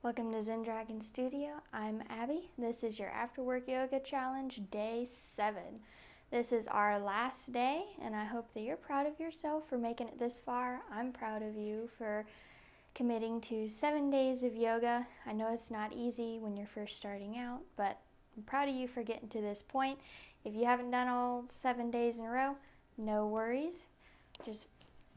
Welcome to Zen Dragon Studio. I'm Abby. This is your After Work Yoga Challenge, Day 7. This is our last day, and I hope that you're proud of yourself for making it this far. I'm proud of you for committing to 7 days of yoga. I know it's not easy when you're first starting out, but I'm proud of you for getting to this point. If you haven't done all 7 days in a row, no worries. Just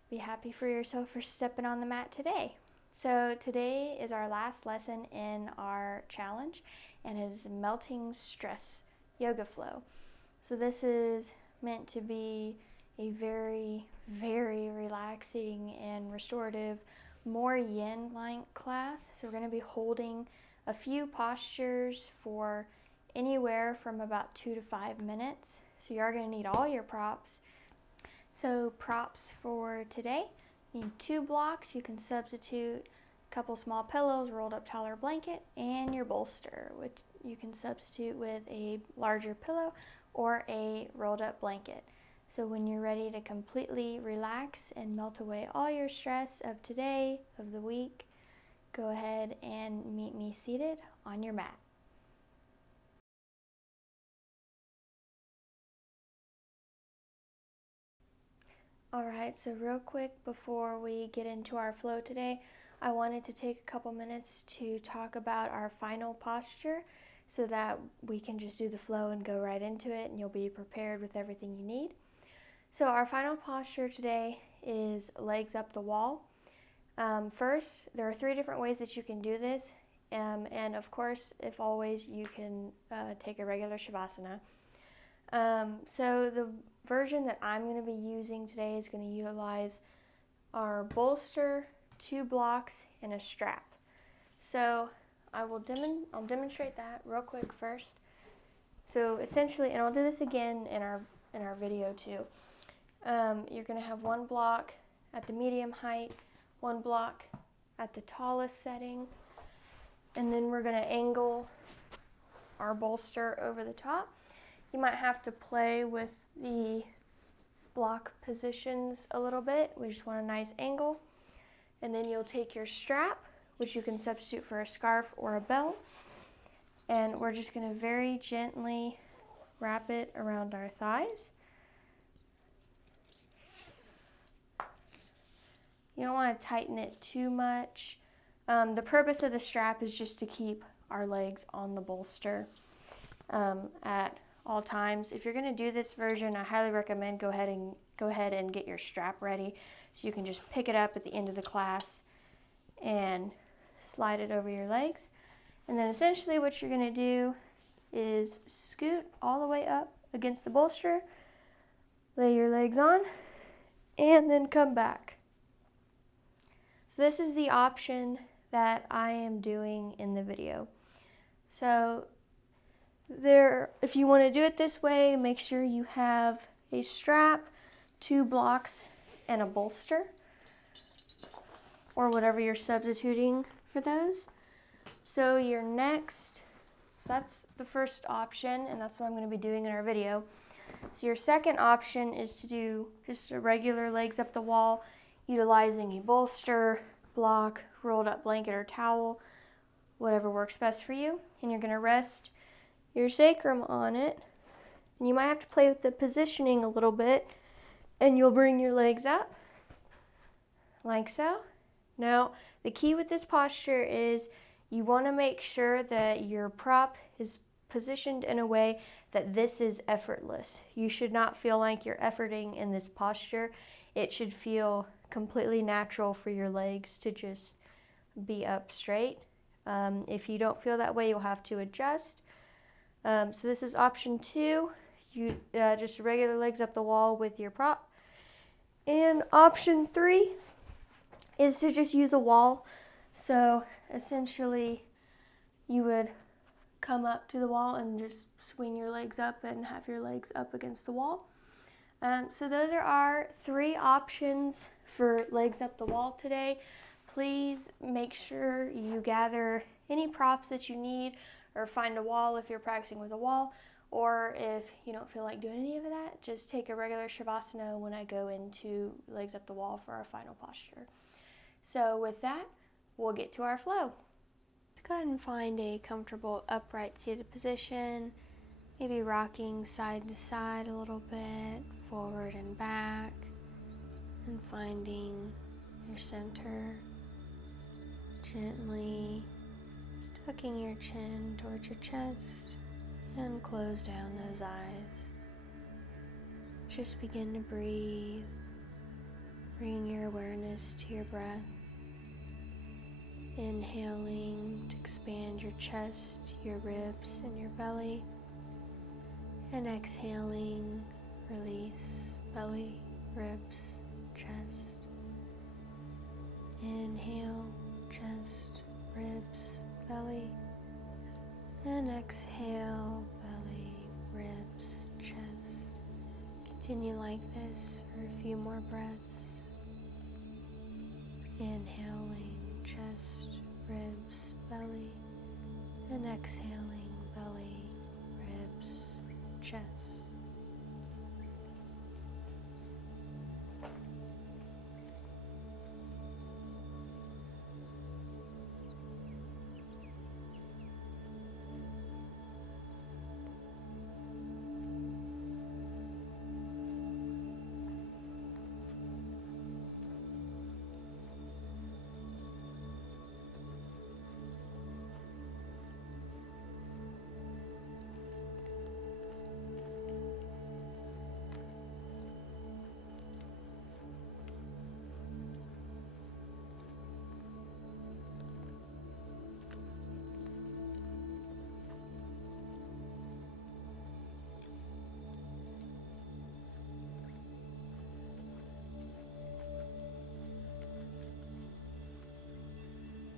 be happy for yourself for stepping on the mat today. So today is our last lesson in our challenge, and it is melting stress yoga flow. So this is meant to be a very, very relaxing and restorative, more yin-like class. So we're going to be holding a few postures for anywhere from about 2 to 5 minutes. So you are going to need all your props. So props for today. You need 2 blocks. You can substitute a couple small pillows, rolled up towel or blanket, and your bolster, which you can substitute with a larger pillow or a rolled up blanket. So when you're ready to completely relax and melt away all your stress of today, of the week, go ahead and meet me seated on your mat. Alright, so real quick before we get into our flow today, I wanted to take a couple minutes to talk about our final posture so that we can just do the flow and go right into it and you'll be prepared with everything you need. So our final posture today is legs up the wall. First, there are 3 different ways that you can do this, and of course, if always, you can take a regular Shavasana. So the version that I'm going to be using today is going to utilize our bolster, 2 blocks, and a strap. So I'll demonstrate that real quick first. So essentially, and I'll do this again in our video too. You're going to have 1 block at the medium height, 1 block at the tallest setting, and then we're going to angle our bolster over the top. You might have to play with the block positions a little bit. We just want a nice angle. And then you'll take your strap, which you can substitute for a scarf or a belt, and we're just going to very gently wrap it around our thighs. You don't want to tighten it too much. The purpose of the strap is just to keep our legs on the bolster at all times. If you're going to do this version, I highly recommend go ahead and get your strap ready so you can just pick it up at the end of the class and slide it over your legs. And then essentially what you're going to do is scoot all the way up against the bolster, lay your legs on, and then come back. So this is the option that I am doing in the video. So if you want to do it this way, make sure you have a strap, 2 blocks, and a bolster, or whatever you're substituting for those. So that's the first option, and that's what I'm going to be doing in our video. So your second option is to do just a regular legs up the wall, utilizing a bolster, block, rolled up blanket or towel, whatever works best for you. And you're going to rest your sacrum on it. And you might have to play with the positioning a little bit, and you'll bring your legs up like so. Now, the key with this posture is you want to make sure that your prop is positioned in a way that this is effortless. You should not feel like you're efforting in this posture. It should feel completely natural for your legs to just be up straight. If you don't feel that way, you'll have to adjust. So this is option 2. You just regular legs up the wall with your prop. And option 3 is to just use a wall. So essentially, you would come up to the wall and just swing your legs up and have your legs up against the wall. So those are our 3 options for legs up the wall today. Please make sure you gather any props that you need, or find a wall if you're practicing with a wall, or if you don't feel like doing any of that, just take a regular Shavasana when I go into legs up the wall for our final posture. So with that, we'll get to our flow. Let's go ahead and find a comfortable upright seated position, maybe rocking side to side a little bit, forward and back, and finding your center. Gently tucking your chin towards your chest and close down those eyes. Just begin to breathe. Bring your awareness to your breath. Inhaling to expand your chest, your ribs, and your belly. And exhaling, release belly, ribs, chest. Inhale, chest, ribs, belly. And exhale, belly, ribs, chest. Continue like this for a few more breaths. Inhaling, chest, ribs, belly, and exhaling, belly, ribs, chest.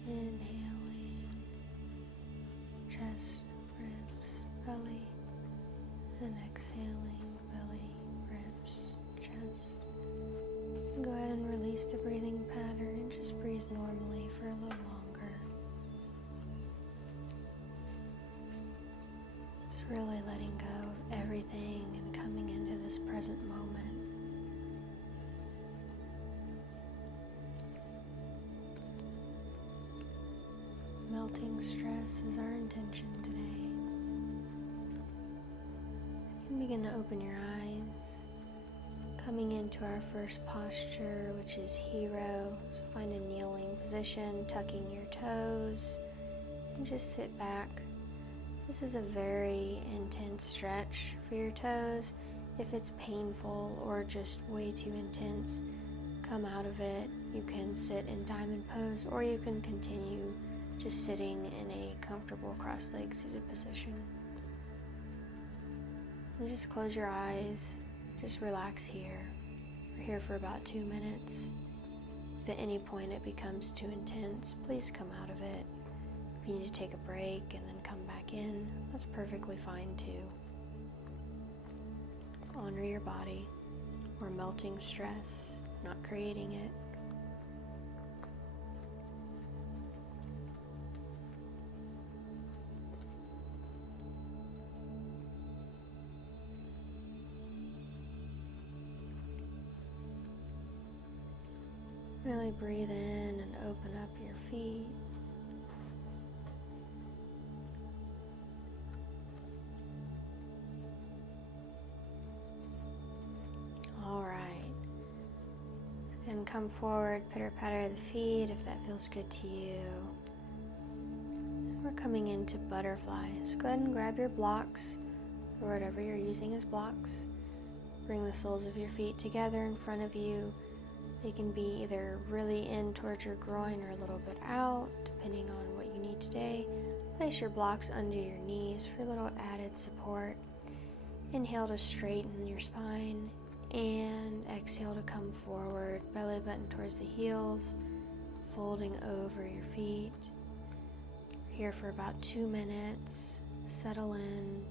Inhaling, chest, ribs, belly, and exhaling, belly, ribs, chest. And go ahead and release the breathing pattern and just breathe normally for a little longer. Just really letting go of everything and coming into this present moment. Melting stress is our intention today. You can begin to open your eyes, coming into our first posture, which is hero. So find a kneeling position, tucking your toes, and just sit back. This is a very intense stretch for your toes. If it's painful or just way too intense, come out of it. You can sit in diamond pose, or you can continue just sitting in a comfortable cross-legged seated position. And just close your eyes, just relax here. We're here for about 2 minutes. If at any point it becomes too intense, please come out of it. If you need to take a break and then come back in, that's perfectly fine too. Honor your body. We're melting stress, not creating it. Really breathe in and open up your feet. All right. And come forward, pitter-patter the feet if that feels good to you. And we're coming into butterflies. Go ahead and grab your blocks or whatever you're using as blocks. Bring the soles of your feet together in front of you. They can be either really in towards your groin or a little bit out, depending on what you need today. Place your blocks under your knees for a little added support. Inhale to straighten your spine, and exhale to come forward, belly button towards the heels, folding over your feet. Here for about 2 minutes. Settle in,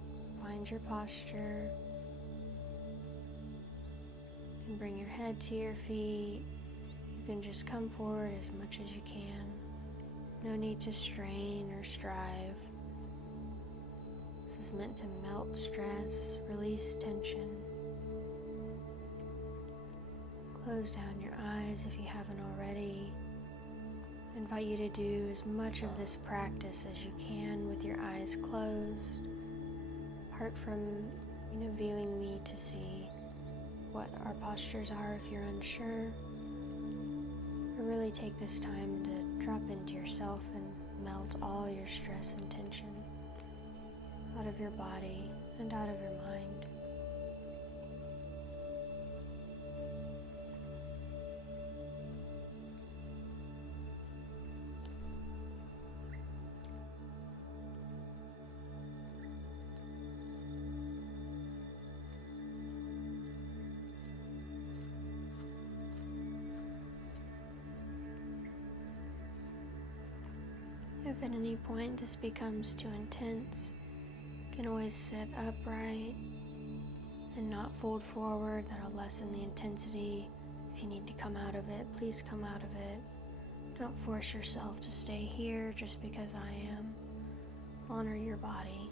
find your posture. You can bring your head to your feet. You can just come forward as much as you can. No need to strain or strive. This is meant to melt stress, release tension. Close down your eyes if you haven't already. I invite you to do as much of this practice as you can with your eyes closed, apart from viewing me to see what our postures are if you're unsure. But really take this time to drop into yourself and melt all your stress and tension out of your body and out of your mind. If at any point this becomes too intense, you can always sit upright and not fold forward. That'll lessen the intensity. If you need to come out of it, please come out of it. Don't force yourself to stay here just because I am. Honor your body.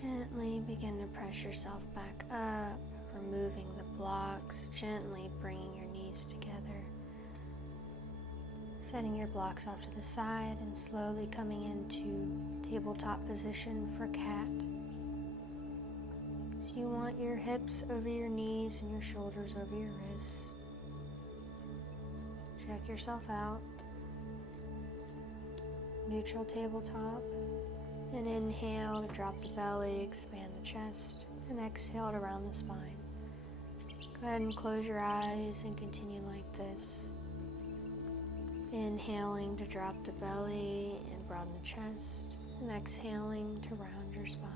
Gently begin to press yourself back up, removing the blocks, gently bringing your knees together. Setting your blocks off to the side and slowly coming into tabletop position for cat. So you want your hips over your knees and your shoulders over your wrists. Check yourself out. Neutral tabletop. And inhale to drop the belly, expand the chest, and exhale to round the spine. Go ahead and close your eyes and continue like this. Inhaling to drop the belly and broaden the chest, and exhaling to round your spine.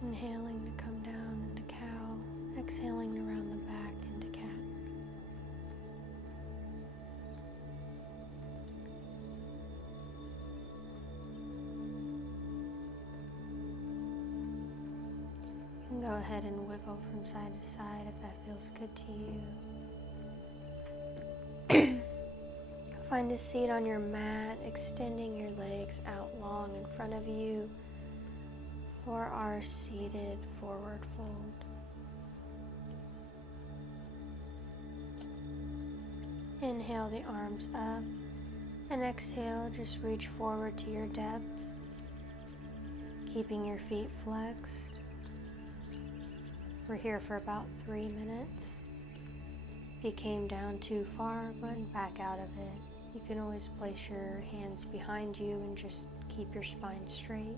Inhaling to come down into cow, exhaling around the back into cat. You can go ahead and wiggle from side to side if that feels good to you. Find a seat on your mat, extending your legs out long in front of you. For our seated forward fold. Inhale the arms up and exhale, just reach forward to your depth, keeping your feet flexed. We're here for about 3 minutes. If you came down too far, go ahead and back out of it. You can always place your hands behind you and just keep your spine straight.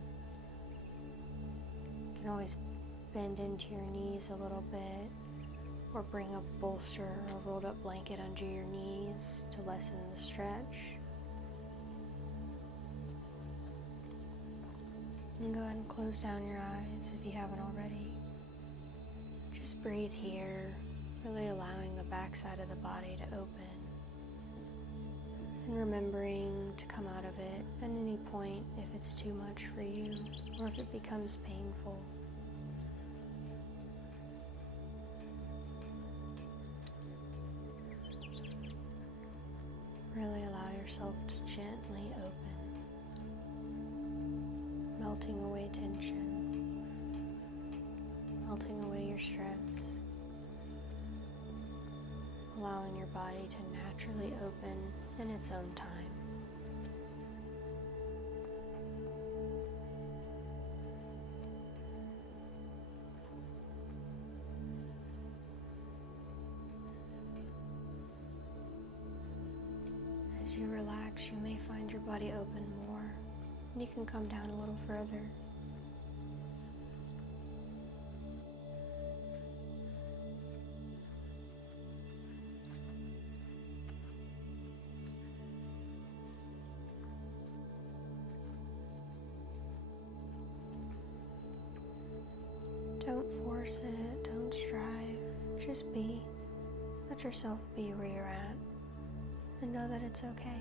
You can always bend into your knees a little bit or bring a bolster or a rolled up blanket under your knees to lessen the stretch. And go ahead and close down your eyes if you haven't already. Just breathe here, really allowing the backside of the body to open. And remembering to come out of it at any point if it's too much for you or if it becomes painful. Really allow yourself to gently open, melting away tension, melting away your stress, allowing your body to naturally open in its own time. As you relax, you may find your body open more, and you can come down a little further. Just be. Let yourself be where you're at and know that it's okay.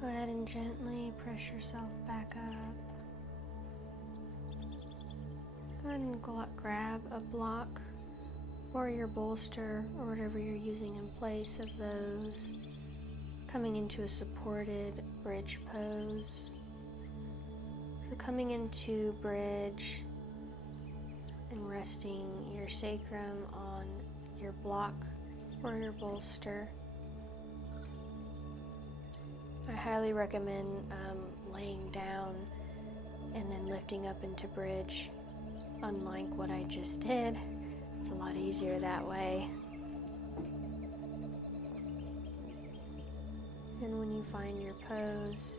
Go ahead and gently press yourself back up. Go ahead and grab a block or your bolster or whatever you're using in place of those, coming into a supported bridge pose. So coming into bridge and resting your sacrum on your block or your bolster. I highly recommend laying down and then lifting up into bridge, unlike what I just did. It's a lot easier that way. And when you find your pose,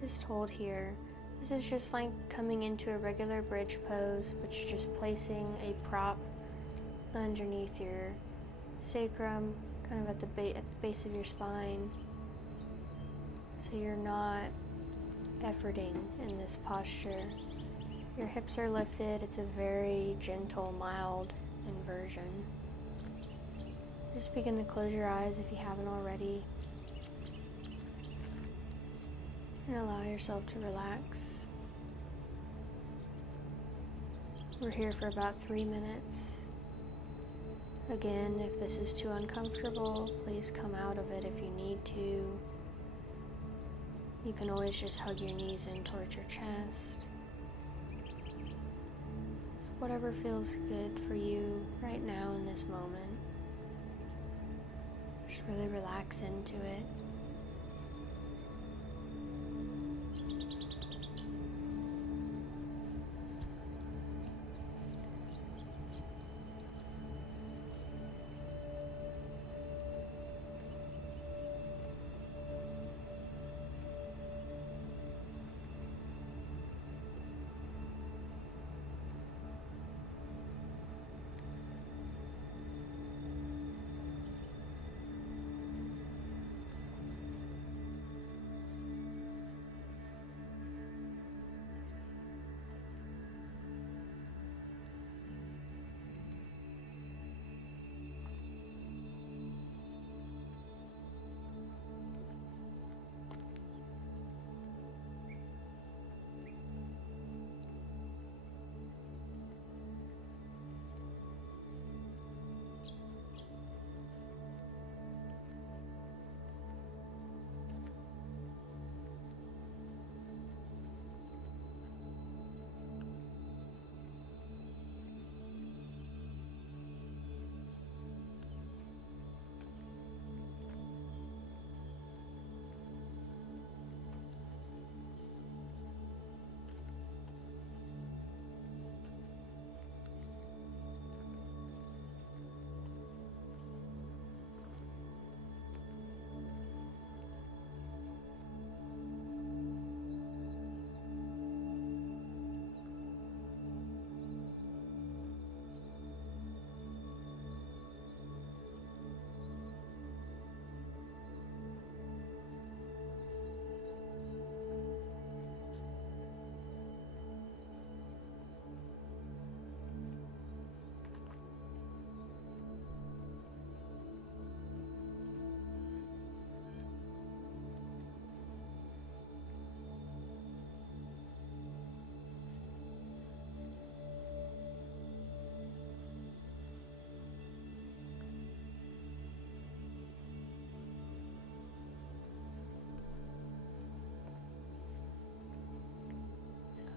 just hold here. This is just like coming into a regular bridge pose, but you're just placing a prop underneath your sacrum, kind of at the base of your spine. So you're not efforting in this posture. Your hips are lifted. It's a very gentle, mild inversion. Just begin to close your eyes if you haven't already. And allow yourself to relax. We're here for about 3 minutes. Again, if this is too uncomfortable, please come out of it if you need to. You can always just hug your knees in towards your chest. So whatever feels good for you right now in this moment, just really relax into it.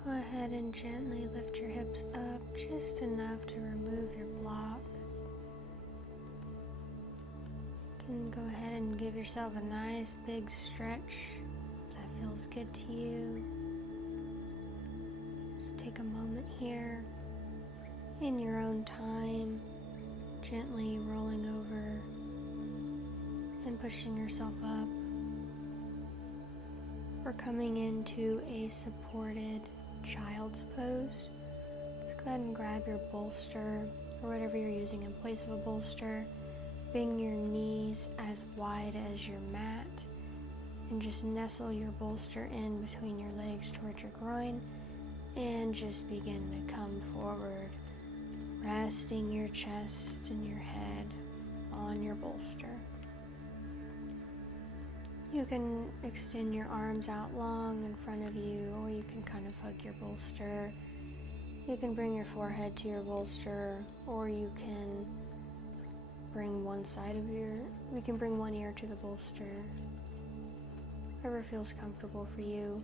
Go ahead and gently lift your hips up just enough to remove your block. You can go ahead and give yourself a nice big stretch if that feels good to you. Just take a moment here in your own time, gently rolling over and pushing yourself up, or coming into a supported child's pose. Just go ahead and grab your bolster or whatever you're using in place of a bolster. Bring your knees as wide as your mat and just nestle your bolster in between your legs towards your groin and just begin to come forward, resting your chest and your head on your bolster. You can extend your arms out long in front of you, or you can kind of hug your bolster. You can bring your forehead to your bolster, or you can bring one ear to the bolster. Whatever feels comfortable for you.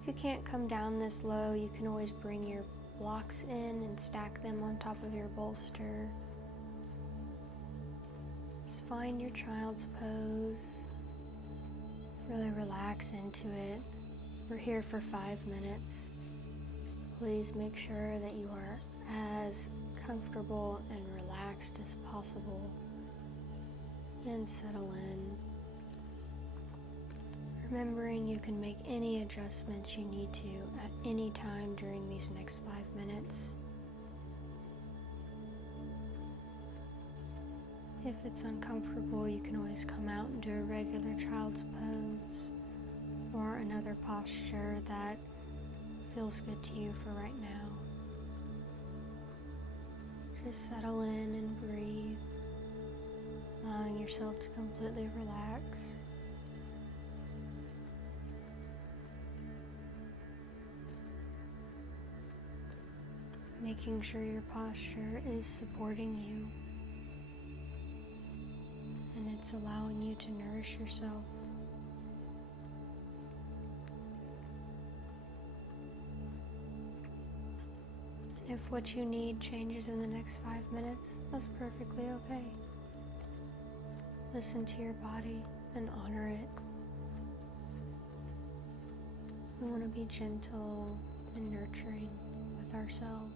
If you can't come down this low, you can always bring your blocks in and stack them on top of your bolster. Just find your child's pose. Really relax into it. We're here for 5 minutes. Please make sure that you are as comfortable and relaxed as possible. And settle in. Remembering you can make any adjustments you need to at any time during these next 5 minutes. If it's uncomfortable, you can always come out and do a regular child's pose or another posture that feels good to you for right now. Just settle in and breathe, allowing yourself to completely relax. Making sure your posture is supporting you. And it's allowing you to nourish yourself. If what you need changes in the next 5 minutes, that's perfectly okay. Listen to your body and honor it. We want to be gentle and nurturing with ourselves.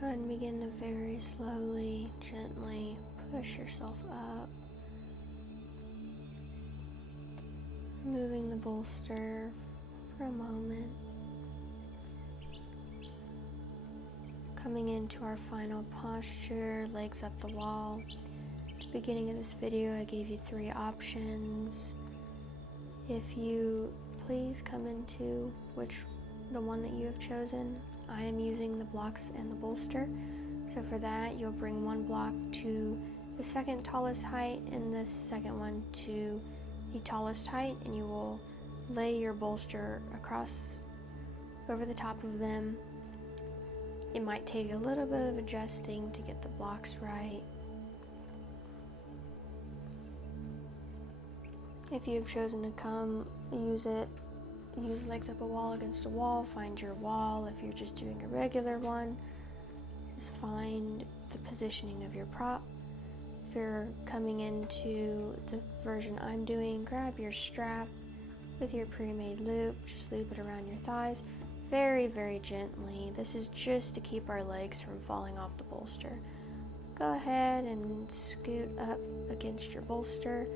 Go ahead and begin to very slowly, gently push yourself up. Moving the bolster for a moment. Coming into our final posture, legs up the wall. At the beginning of this video, I gave you 3 options. If you please come into the one that you have chosen. I am using the blocks and the bolster. So for that, you'll bring one block to the second tallest height and the second one to the tallest height, and you will lay your bolster across over the top of them. It might take a little bit of adjusting to get the blocks right. If you've chosen to use legs up a wall against a wall, find your wall. If you're just doing a regular one, just find the positioning of your prop. If you're coming into the version I'm doing, grab your strap with your pre-made loop, just loop it around your thighs very, very gently. This is just to keep our legs from falling off the bolster. Go ahead and scoot up against your bolster,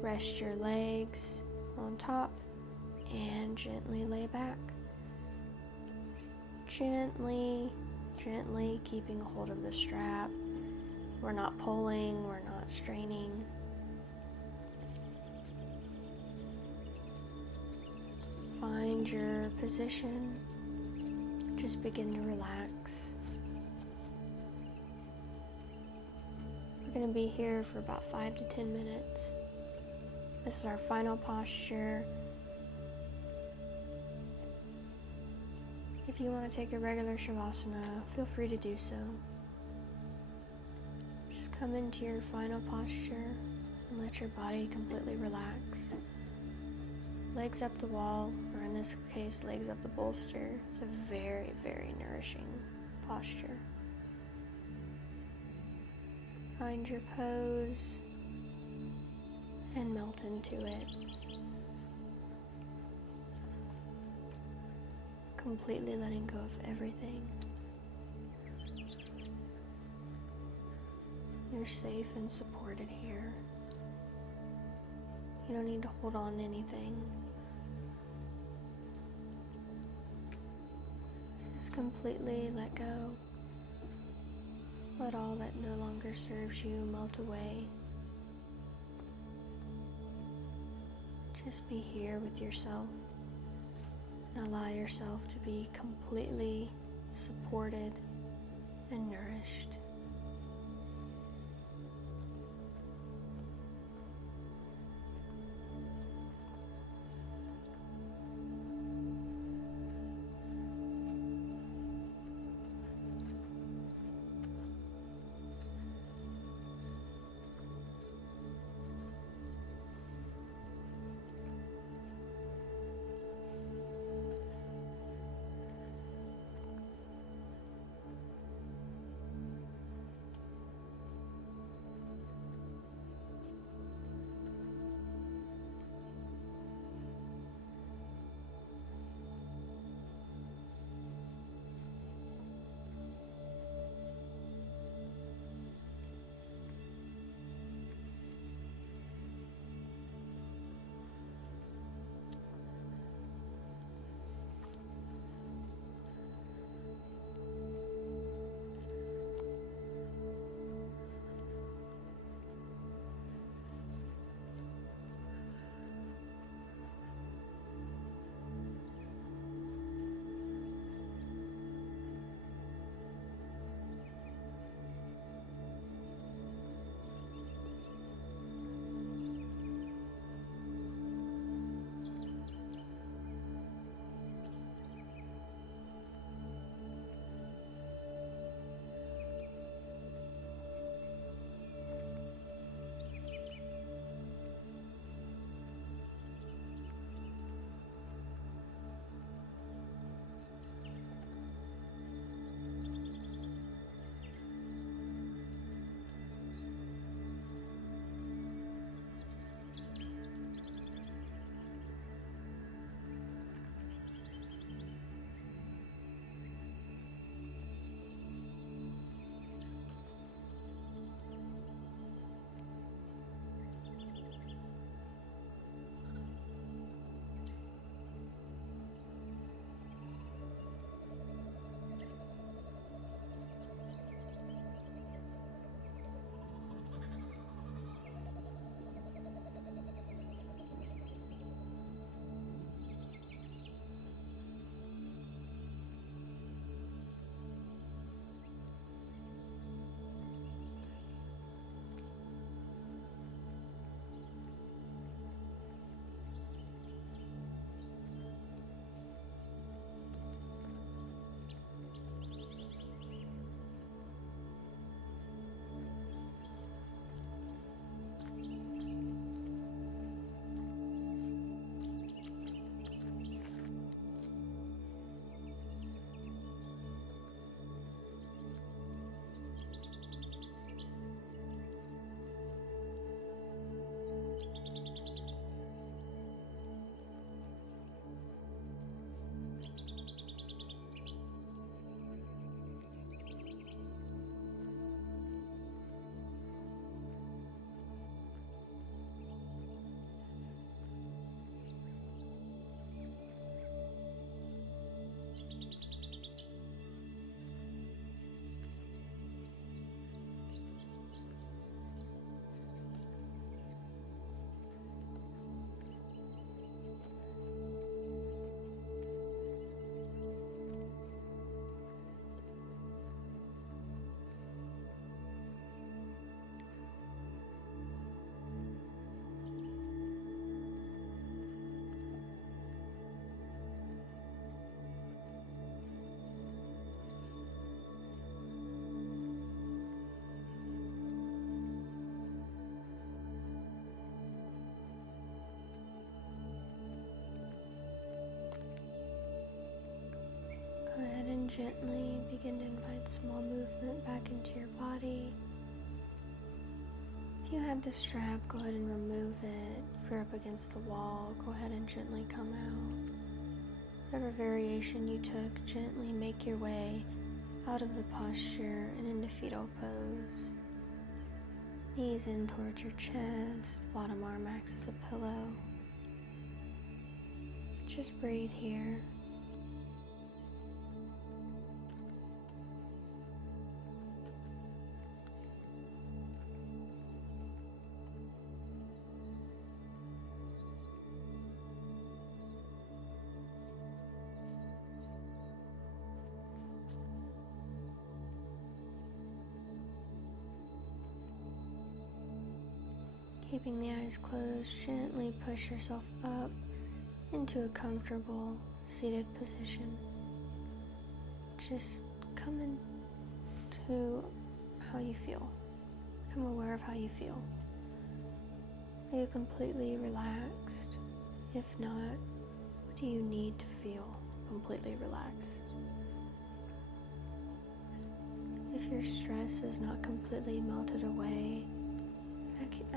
rest your legs on top, and gently lay back. Gently keeping a hold of the strap. We're not pulling, we're not straining. Find your position. Just begin to relax. We're going to be here for about 5 to 10 minutes. This is our final posture. If you want to take a regular Shavasana, feel free to do so. Just come into your final posture and let your body completely relax. Legs up the wall, or in this case, legs up the bolster. It's a very, very nourishing posture. Find your pose and melt into it. Completely letting go of everything. You're safe and supported here. You don't need to hold on to anything. Just completely let go. Let all that no longer serves you melt away. Just be here with yourself. And allow yourself to be completely supported and nourished. Gently begin to invite small movement back into your body. If you had the strap, go ahead and remove it. If you're up against the wall, go ahead and gently come out. Whatever variation you took, gently make your way out of the posture and into fetal pose. Knees in towards your chest, bottom arm acts as a pillow. Just breathe here. Keeping the eyes closed, gently push yourself up into a comfortable seated position. Just come into how you feel. Become aware of how you feel. Are you completely relaxed? If not, what do you need to feel completely relaxed? If your stress is not completely melted away,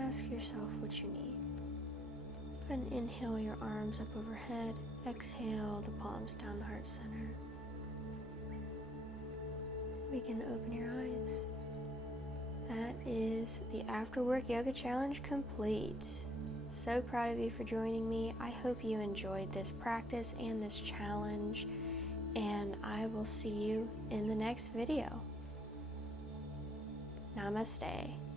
ask yourself what you need. And inhale your arms up overhead. Exhale the palms down the heart center. Begin to open your eyes. That is the After Work Yoga Challenge complete. So proud of you for joining me. I hope you enjoyed this practice and this challenge, and I will see you in the next video. Namaste.